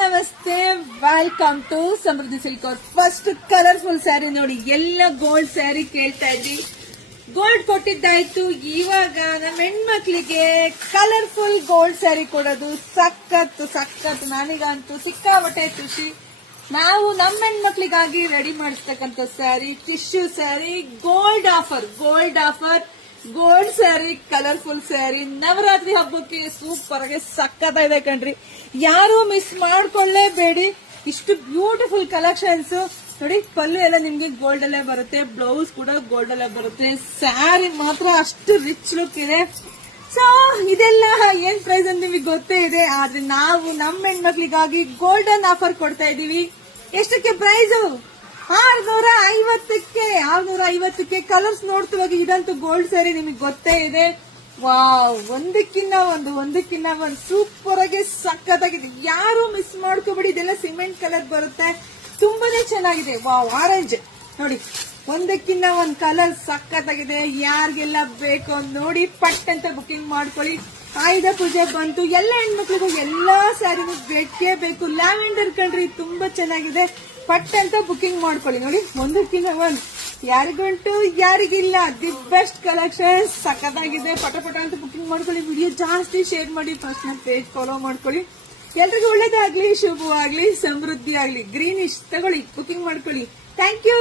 ನಮಸ್ತೆ, welcome to Samruddhi silk. First colourful sari ನೋಡಿ, ಎಲ್ಲ ಗೋಲ್ಡ್ ಸ್ಯಾರಿ ಕೇಳ್ತಾ ಇದ್ರಿ, ಗೋಲ್ಡ್ ಕೊಟ್ಟಿದ್ದಾಯ್ತು. ಇವಾಗ ನಮ್ಮ ಹೆಣ್ಮಕ್ಳಿಗೆ ಕಲರ್ಫುಲ್ ಗೋಲ್ಡ್ ಸ್ಯಾರಿ ಕೊಡೋದು ಸಖತ್ ಸಖತ್. ನನಗಂತೂ ಸಿಕ್ಕಾಬಟ್ಟೆ ಖುಷಿ. ನಾವು ನಮ್ಮ ಹೆಣ್ಮಕ್ಳಿಗಾಗಿ ರೆಡಿ ಮಾಡಿಸ್ತಕ್ಕಂಥ sari, tissue sari, gold offer gold sari, colourful sari. Navaratri ಹಬ್ಬಕ್ಕೆ ಸೂಪರ್ ಆಗಿ ಸಕ್ಕತ್ತಾಗಿದೆ ಕಣ್ರಿ. ಯಾರು ಮಿಸ್ ಮಾಡ್ಕೊಳ್ಳೇಬೇಡಿ. ಇಷ್ಟು ಬ್ಯೂಟಿಫುಲ್ ಕಲೆಕ್ಷನ್ಸ್ ನೋಡಿ. ಪಲ್ಲು ಎಲ್ಲ ನಿಮ್ಗೆ ಗೋಲ್ಡ್ ಅಲ್ಲೇ ಬರುತ್ತೆ, ಬ್ಲೌಸ್ ಕೂಡ ಗೋಲ್ಡ್ ಅಲ್ಲೇ ಬರುತ್ತೆ. ಸ್ಯಾರಿ ಮಾತ್ರ ಅಷ್ಟು ರಿಚ್ ಲುಕ್ ಇದೆ. ಸೊ ಇದೆಲ್ಲ ಏನ್ ಪ್ರೈಸ್ ಅಂತ ನಿಮಗೆ ಗೊತ್ತೇ ಇದೆ. ಆದ್ರೆ ನಾವು ನಮ್ಮ ಹೆಣ್ಮಕ್ಳಿಗಾಗಿ ಗೋಲ್ಡನ್ ಆಫರ್ ಕೊಡ್ತಾ ಇದೀವಿ. ಎಷ್ಟಕ್ಕೆ ಪ್ರೈಸ್? 650ಕ್ಕೆ ಕಲರ್ಸ್ ನೋಡ್ತಿವಾಗ ಇದಂತೂ ಗೋಲ್ಡ್ ಸ್ಯಾರಿ ನಿಮಗೆ ಗೊತ್ತೇ ಇದೆ. ವಾವ್, ಒಂದಕ್ಕಿನ್ನ ಒಂದು ಸೂಪರ್ ಆಗಿ ಸಖತ್ತಾಗಿದೆ. ಯಾರು ಮಿಸ್ ಮಾಡ್ಕೋಬೇಡಿ. ಇದೆಲ್ಲ ಸಿಮೆಂಟ್ ಕಲರ್ ಬರುತ್ತೆ, ತುಂಬಾನೇ ಚೆನ್ನಾಗಿದೆ. ವಾವ್, ಆರೆಂಜ್ ನೋಡಿ, ಒಂದಕ್ಕಿನ್ನ ಒಂದು ಕಲರ್ ಸಖತ್ತಾಗಿದೆ. ಯಾರಿಗೆಲ್ಲ ಬೇಕು ನೋಡಿ, ಪಟ್ ಅಂತ ಬುಕಿಂಗ್ ಮಾಡ್ಕೊಳ್ಳಿ. ಆಯುಧ ಪೂಜೆ ಬಂತು, ಎಲ್ಲ ಹೆಣ್ಮಕ್ಳಿಗೂ ಎಲ್ಲಾ ಸ್ಯಾರಿನೂ ಬೇಕೇ ಬೇಕು. ಲ್ಯಾವೆಂಡರ್ ಕಣ್ರಿ, ತುಂಬಾ ಚೆನ್ನಾಗಿದೆ. ಪಟ್ ಅಂತ ಬುಕಿಂಗ್ ಮಾಡ್ಕೊಳ್ಳಿ. ನೋಡಿ, ಒಂದಕ್ಕಿಂತ ಒಂದು, ಯಾರಿಗುಂಟು ಯಾರಿಗಿಲ್ಲ. ದಿ ಬೆಸ್ಟ್ ಕಲೆಕ್ಷನ್, ಸಖತ್ತಾಗಿದೆ. ಪಟ ಅಂತ ಬುಕಿಂಗ್ ಮಾಡ್ಕೊಳ್ಳಿ. ವಿಡಿಯೋ ಜಾಸ್ತಿ ಶೇರ್ ಮಾಡಿ, ಫಸ್ಟ್ ನನ್ನ ಪೇಜ್ ಫಾಲೋ ಮಾಡ್ಕೊಳ್ಳಿ. ಎಲ್ರಿಗೂ ಒಳ್ಳೇದಾಗ್ಲಿ, ಶುಭವಾಗ್ಲಿ, ಸಮೃದ್ಧಿ ಆಗ್ಲಿ. ಗ್ರೀನಿಶ್ ತಗೊಳ್ಳಿ, ಬುಕಿಂಗ್ ಮಾಡ್ಕೊಳ್ಳಿ. Thank you.